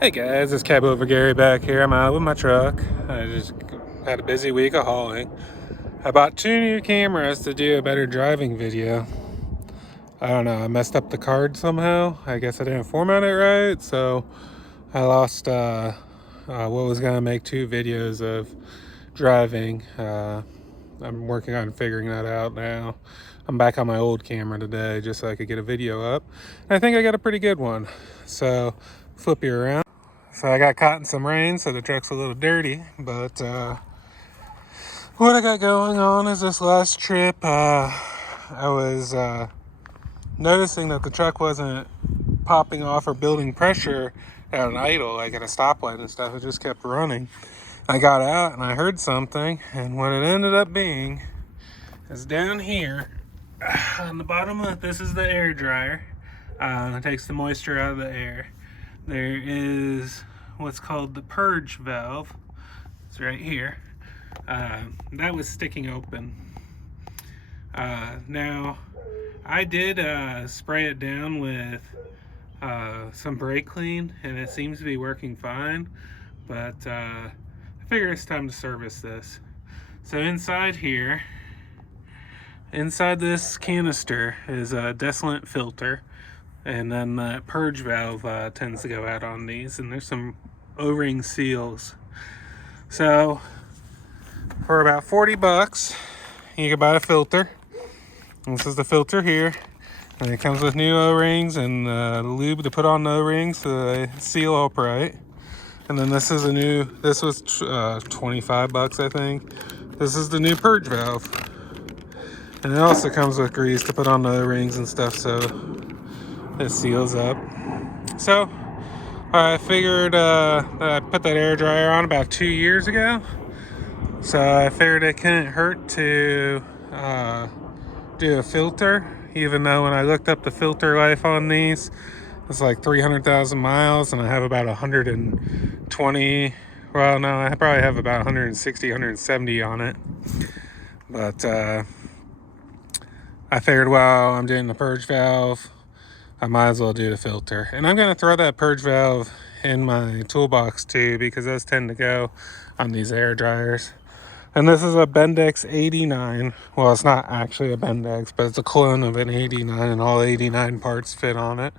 Hey guys, it's Cabover Gary back here. I'm out with my truck. I just had a busy week of hauling. I bought 2 new cameras to do a better driving video. I don't know, I messed up the card somehow. I guess I didn't format it right, so I lost what was gonna make 2 videos of driving. I'm working on figuring that out now. I'm back on my old camera today just so I could get a video up. And I think I got a pretty good one. So flip you around. So I got caught in some rain, so the truck's a little dirty, but what I got going on is this last trip, I was noticing that the truck wasn't popping off or building pressure at an idle, like at a stoplight and stuff. It just kept running. I got out and I heard something, and what it ended up being is down here on the bottom of this is the air dryer. It takes the moisture out of the air. There is what's called the purge valve. It's right here. That was sticking open. Now, I did spray it down with some brake clean, and it seems to be working fine, but I figure it's time to service this. So inside here, inside this canister is a desolant filter, and then the purge valve tends to go out on these, and there's some O-ring seals. So for about 40 bucks you can buy a filter. This is the filter here, and it comes with new O-rings and lube to put on the O-rings so they seal upright. And then this is a new, this was 25 bucks I think. This is the new purge valve, and it also comes with grease to put on the O-rings and stuff so it seals up. So I figured that I put that air dryer on about 2 years ago, so I figured it couldn't hurt to do a filter, even though when I looked up the filter life on these, it's like 300,000 miles, and I have about 120, well no, I probably have about 160, 170 on it. But I figured while I'm doing the purge valve, I might as well do the filter. And I'm going to throw that purge valve in my toolbox too, because those tend to go on these air dryers. And this is a bendix 89. Well, it's not actually a bendix, but it's a clone of an 89, and all 89 parts fit on it.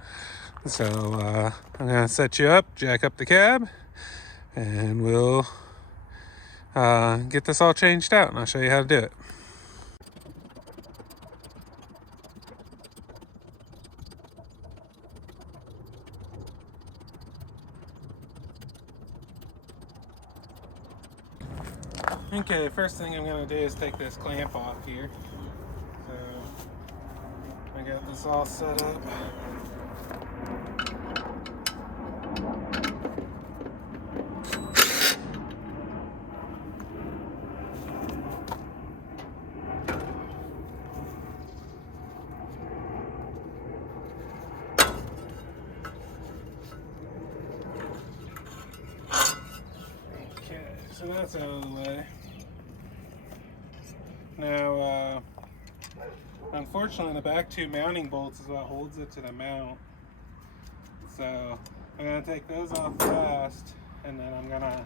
So I'm going to set you up, jack up the cab, and we'll get this all changed out, and I'll show you how to do it. Okay, first thing I'm going to do is take this clamp off here. So I got this all set up. Okay, so that's out of the way. Now, unfortunately, the back 2 mounting bolts is what holds it to the mount. So I'm going to take those off last, and then I'm going to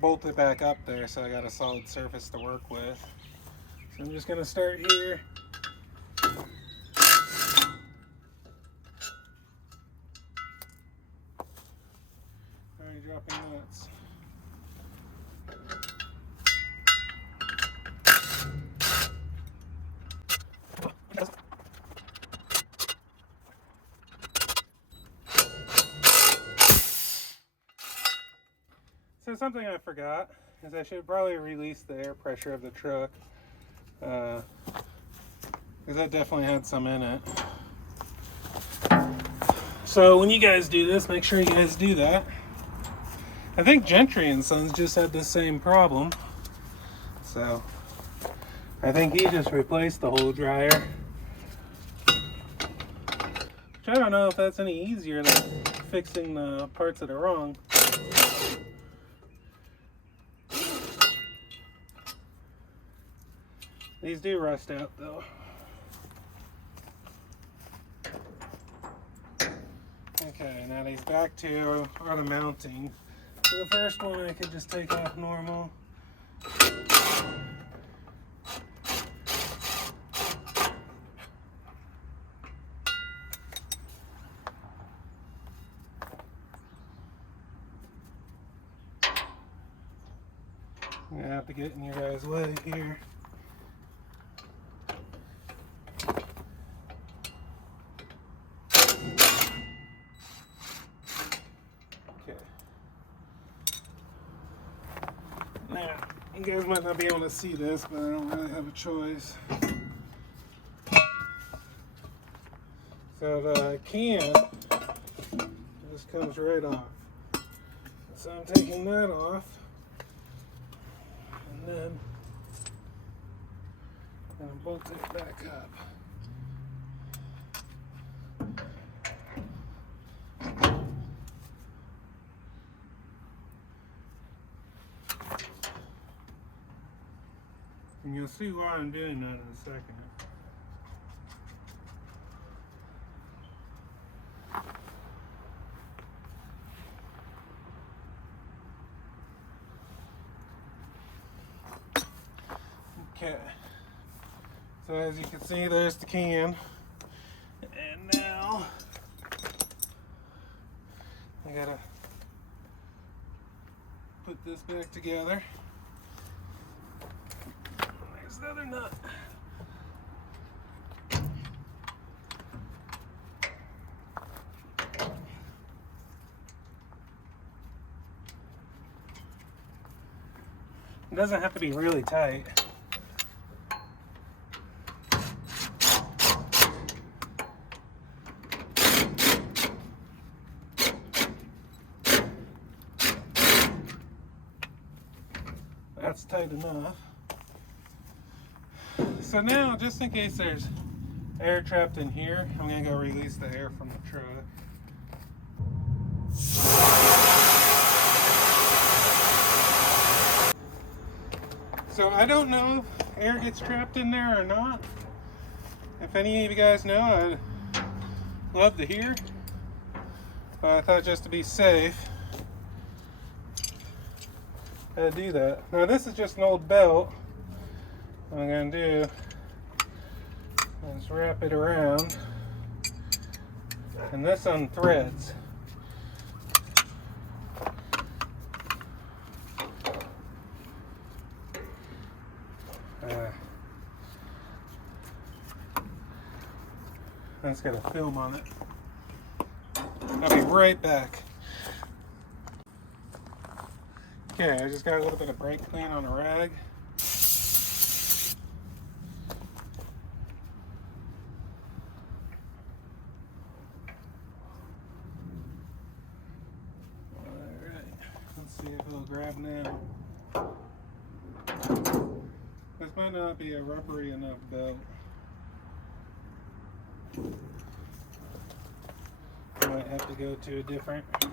bolt it back up there so I got a solid surface to work with. So I'm just going to start here. Alright, dropping nuts. So something I forgot is I should probably release the air pressure of the truck, because that definitely had some in it. So when you guys do this, make sure you guys do that. I think Gentry and Sons just had the same problem, so I think he just replaced the whole dryer. Which I don't know if that's any easier than fixing the parts that are wrong. These do rust out though. Okay, now he's back to auto mounting. So the first one I could just take off normal. I'm gonna have to get in your guys' way here. Now, you guys might not be able to see this, but I don't really have a choice. So the can just comes right off. So I'm taking that off, and then I'm gonna bolt it back up. And you'll see why I'm doing that in a second. Okay. So as you can see, there's the can. And now I gotta put this back together. There's the other nut. It doesn't have to be really tight. That's tight enough. So now, just in case there's air trapped in here, I'm gonna go release the air from the truck. So I don't know if air gets trapped in there or not. If any of you guys know, I'd love to hear. But I thought just to be safe, I'd do that. Now this is just an old belt. What I'm going to do is wrap it around, and this unthreads. That's got a film on it. I'll be right back. Okay, I just got a little bit of brake clean on a rag. See if it'll grab now. This might not be a rubbery enough belt. I might have to go to a different deal.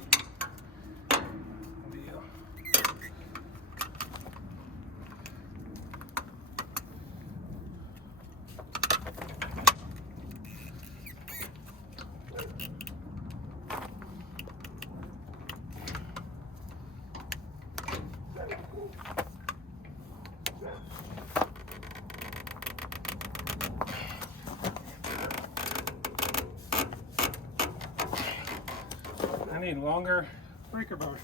I need longer breaker bar.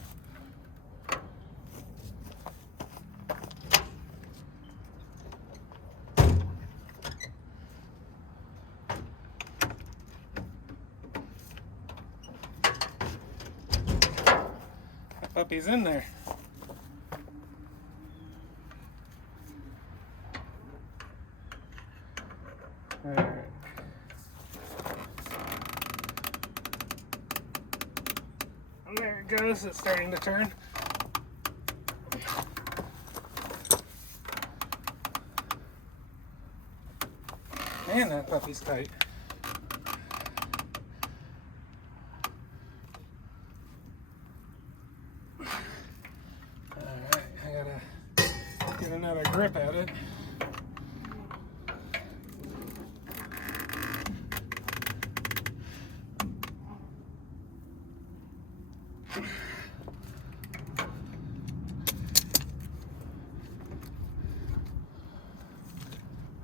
That puppy's in there. All right. There it goes, it's starting to turn. Man, that puppy's tight. Alright, I gotta get another grip at it.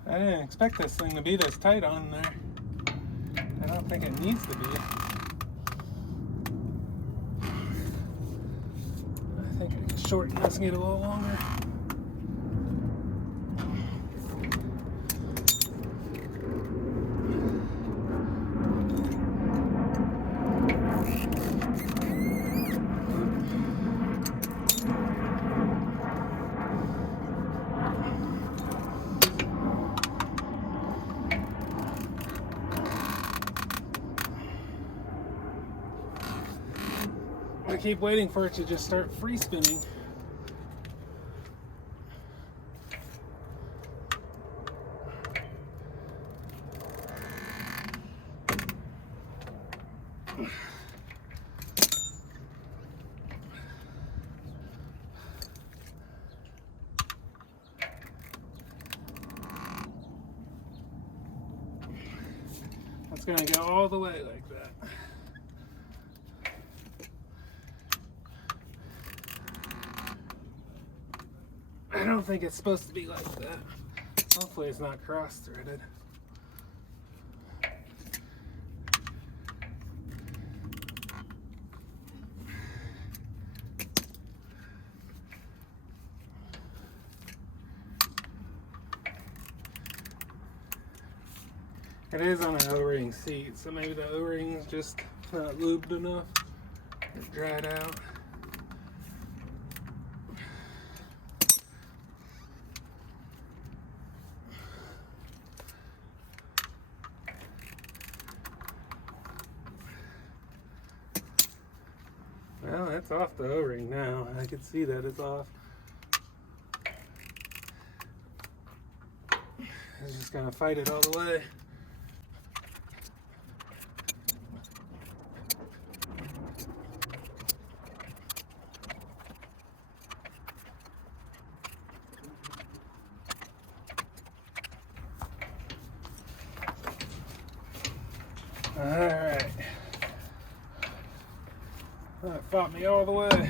I didn't expect this thing to be this tight on there. I don't think it needs to be. I think I can shorten this and get a little longer. I keep waiting for it to just start free spinning. It's going to go all the way like that. I don't think it's supposed to be like that. Hopefully it's not cross-threaded. It is on an O-ring seat, so maybe the O-ring is just not lubed enough or dried out. Well, it's off the O-ring now. I can see that it's off. It's just gonna fight it all the way. Alright. That fought me all the way.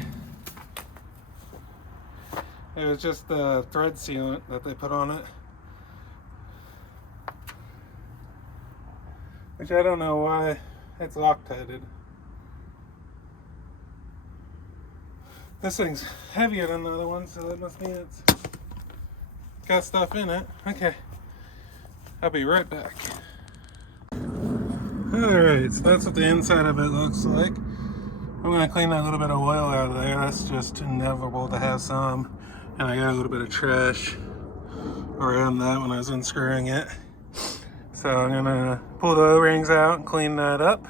It was just the thread sealant that they put on it. Which I don't know why it's Loctited. This thing's heavier than the other one, so that must mean it's got stuff in it. Okay. I'll be right back. Alright, so that's what the inside of it looks like. I'm going to clean that little bit of oil out of there. That's just inevitable to have some. And I got a little bit of trash around that when I was unscrewing it. So I'm going to pull the O-rings out and clean that up.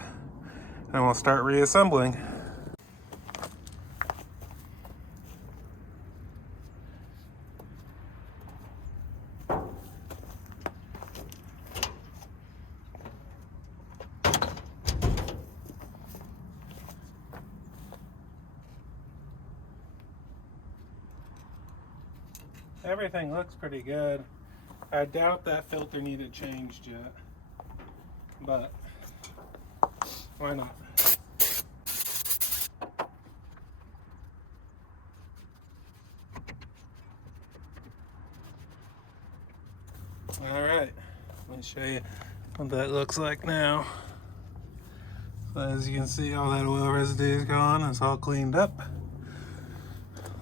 And we'll start reassembling. Everything looks pretty good. I doubt that filter needed changed yet, but why not? All right, let me show you what that looks like now. So as you can see, all that oil residue is gone. It's all cleaned up.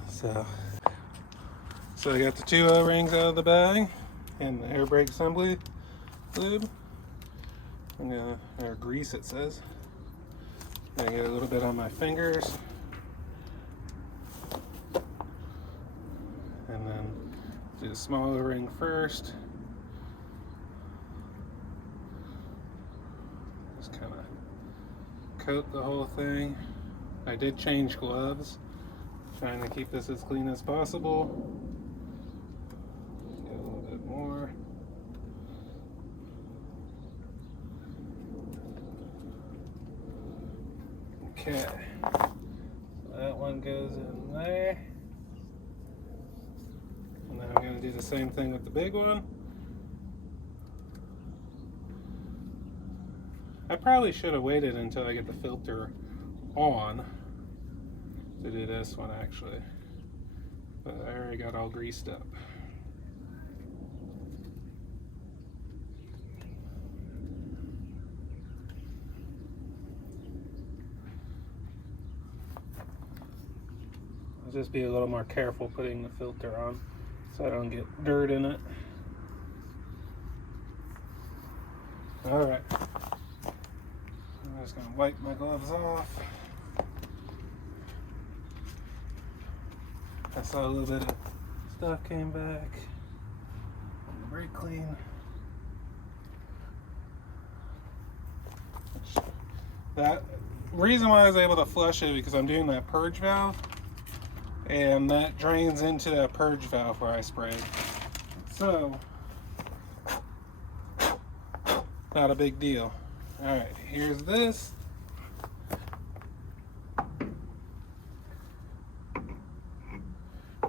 So I got the two O-rings out of the bag and the air brake assembly lube. Or grease it says. I get a little bit on my fingers. And then do the small O-ring first. Just kind of coat the whole thing. I did change gloves, trying to keep this as clean as possible. More. Okay, so that one goes in there, and then I'm going to do the same thing with the big one. I probably should have waited until I get the filter on to do this one actually, but I already got all greased up. I'll just be a little more careful putting the filter on so I don't get dirt in it. Alright, I'm just going to wipe my gloves off. I saw a little bit of stuff came back on the brake clean. That reason why I was able to flush it because I'm doing that purge valve, and that drains into that purge valve where I sprayed. So, not a big deal. Alright, here's this.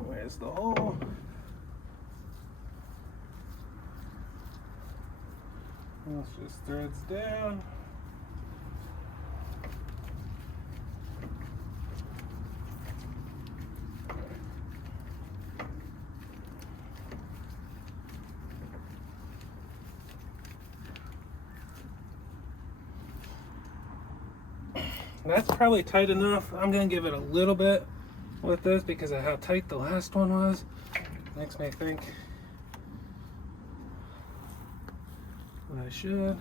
Where's the hole? This just threads down. That's probably tight enough. I'm gonna give it a little bit with this because of how tight the last one was. Makes me think that I should.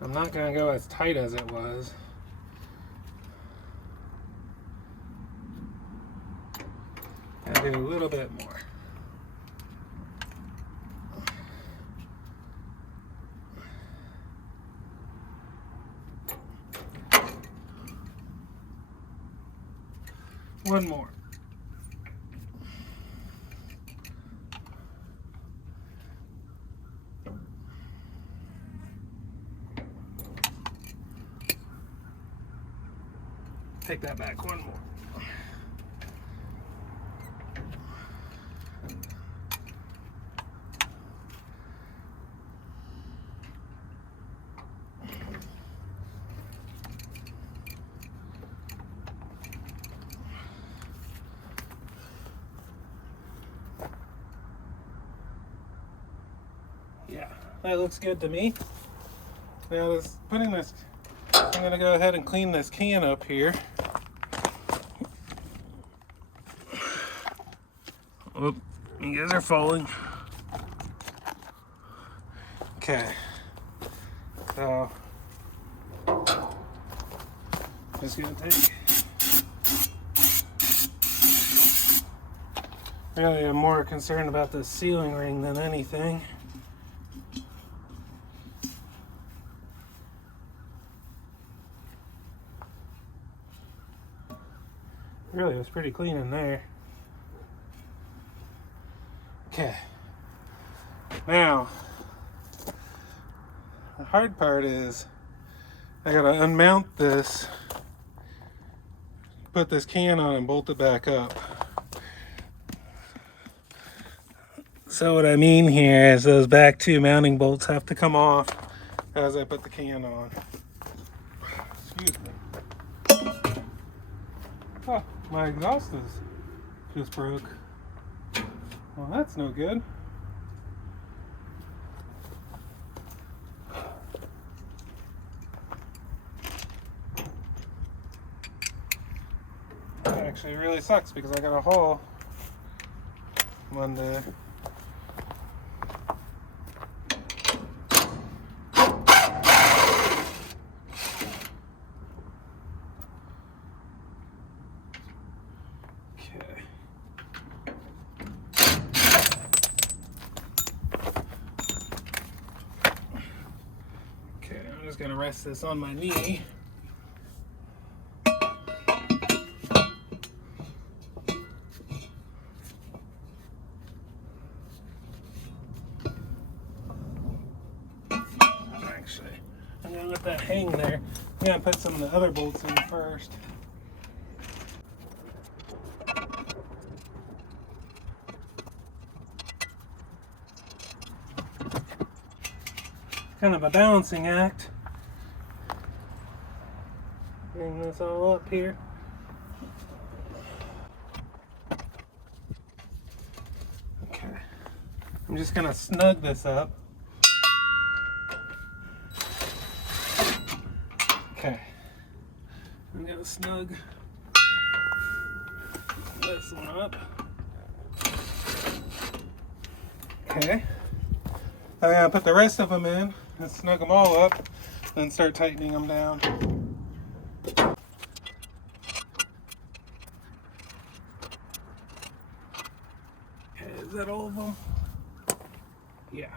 I'm not gonna go as tight as it was. I'll do a little bit more. One more. Take that back, one more. Yeah, that looks good to me. Now I'm gonna go ahead and clean this can up here. Oh, you guys are falling. Okay, so just gonna take. Really, I'm more concerned about the sealing ring than anything. Really, it was pretty clean in there. Okay. Now, the hard part is I gotta unmount this, put this can on and bolt it back up. So what I mean here is those back two mounting bolts have to come off as I put the can on. Excuse me. Oh, my exhaust is just broke. Well, that's no good. That actually really sucks because I got a haul Monday. I'm just gonna rest this on my knee. Actually, I'm gonna let that hang there. I'm gonna put some of the other bolts in first. Kind of a balancing act tightening this all up here. Okay, I'm just gonna snug this up. Okay, I'm gonna snug this one up. Okay, I'm gonna put the rest of them in and snug them all up, then start tightening them down. Okay, is that all of them? Yeah.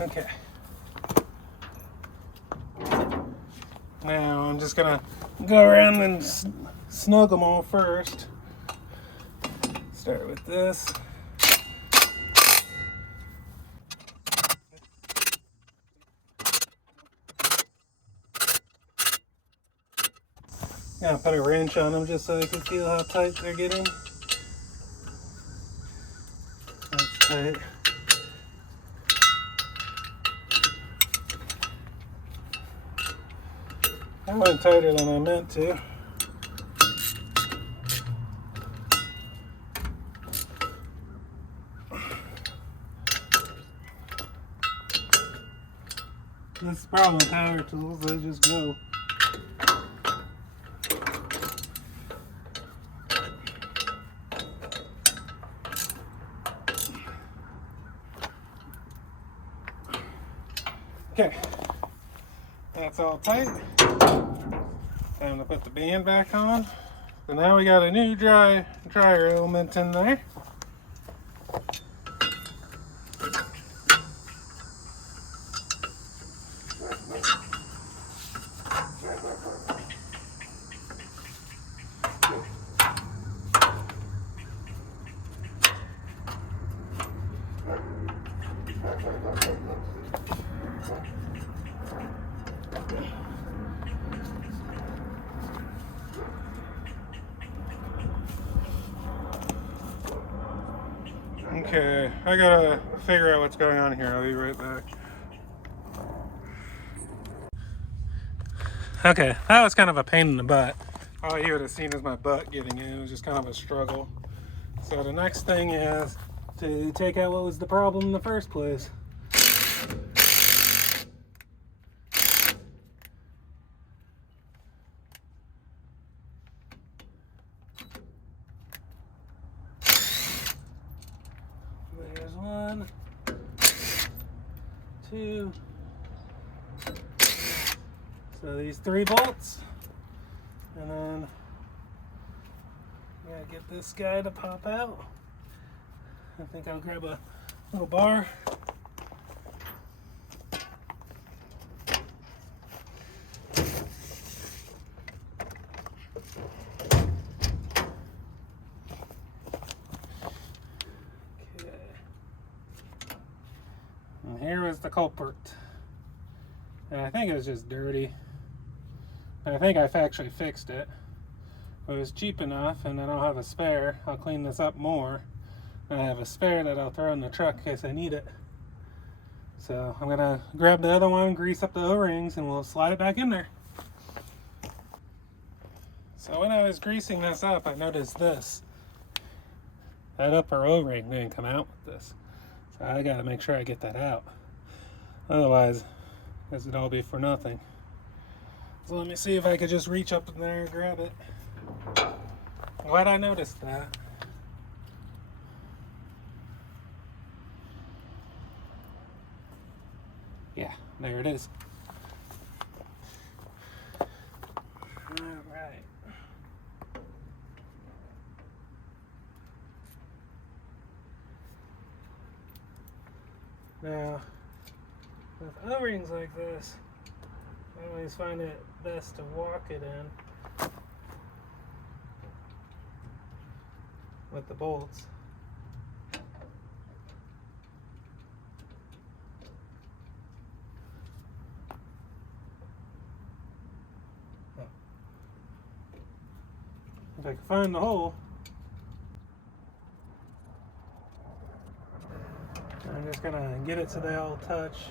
Okay. Now I'm just gonna go around and snug them all first. Start with this. Yeah, put a wrench on them just so I can feel how tight they're getting. That's tight. That went tighter than I meant to. That's the problem with power tools, they just go. Okay, that's all tight. Time to put the band back on. So now we got a new dryer element in there. Okay, I gotta figure out what's going on here. I'll be right back. Okay, that was kind of a pain in the butt. All you would have seen is my butt getting in. It was just kind of a struggle. So the next thing is to take out what was the problem in the first place. There's 1, 2. So these 3 bolts, and then I gotta get this guy to pop out. I think I'll grab a little bar. And here was the culprit. And I think it was just dirty. And I think I've actually fixed it. It was cheap enough, and then I'll have a spare. I'll clean this up more. And I have a spare that I'll throw in the truck in case I need it. So I'm gonna grab the other one, grease up the O-rings, and we'll slide it back in there. So when I was greasing this up, I noticed this. That upper O-ring didn't come out with this. So I gotta make sure I get that out. Otherwise, this would all be for nothing. So let me see if I could just reach up in there and grab it. Glad I noticed that. Yeah, there it is. Alright. Now, with O-rings like this, I always find it best to walk it in with the bolts. If I can find the hole, I'm just gonna get it so they all touch.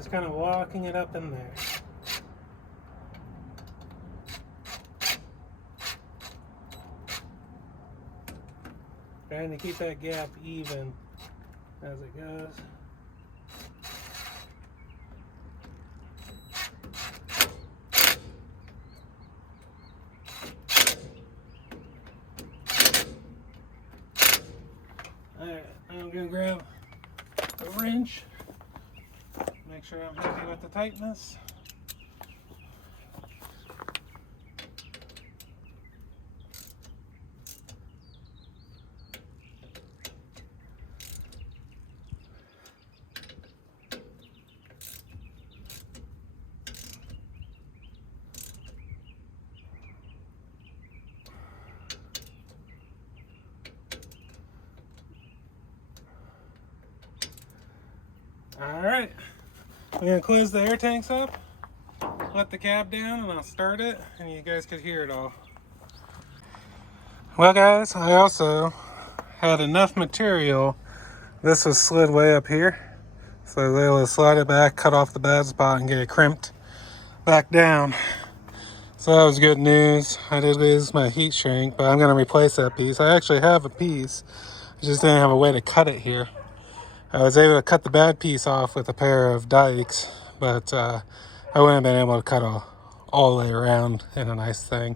just kind of walking it up in there. Trying to keep that gap even as it goes. Alright, I'm going to grab a wrench, make sure I'm happy with the tightness. Alright, I'm going to close the air tanks up, let the cab down, and I'll start it, and you guys could hear it all. Well guys, I also had enough material. This was slid way up here, so I was able to slide it back, cut off the bad spot, and get it crimped back down. So that was good news. I did lose my heat shrink, but I'm going to replace that piece. I actually have a piece, I just didn't have a way to cut it here. I was able to cut the bad piece off with a pair of dikes, but I wouldn't have been able to cut all the way around in a nice thing.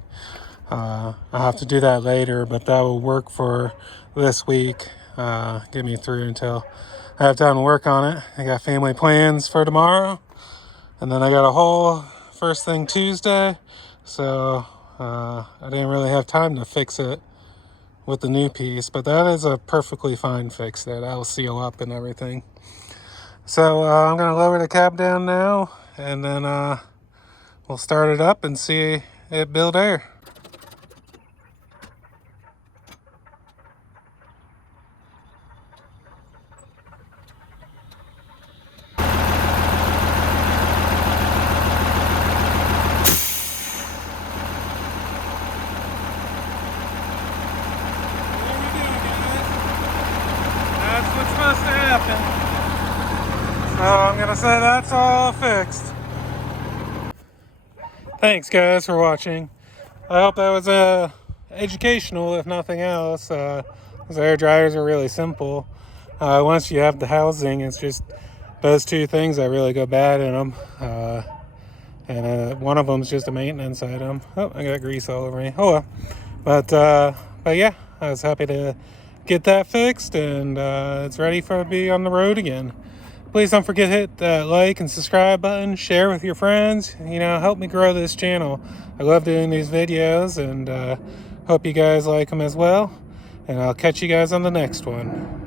I'll have to do that later, but that will work for this week. Get me through until I have time to work on it. I got family plans for tomorrow, and then I got a whole first thing Tuesday, so I didn't really have time to fix it with the new piece, but that is a perfectly fine fix there. That'll seal up and everything. So I'm going to lower the cab down now, and then we'll start it up and see it build air. What's supposed to happen. So I'm gonna say that's all fixed. Thanks guys for watching. I hope that was educational if nothing else. Those air dryers are really simple. Once you have the housing, it's just those two things that really go bad in them. And one of them is just a maintenance item. Oh, I got grease all over me. Oh well. But yeah, I was happy to get that fixed, and it's ready for to be on the road again. Please don't forget to hit that like and subscribe button, share with your friends, help me grow this channel. I love doing these videos, and hope you guys like them as well, and I'll catch you guys on the next one.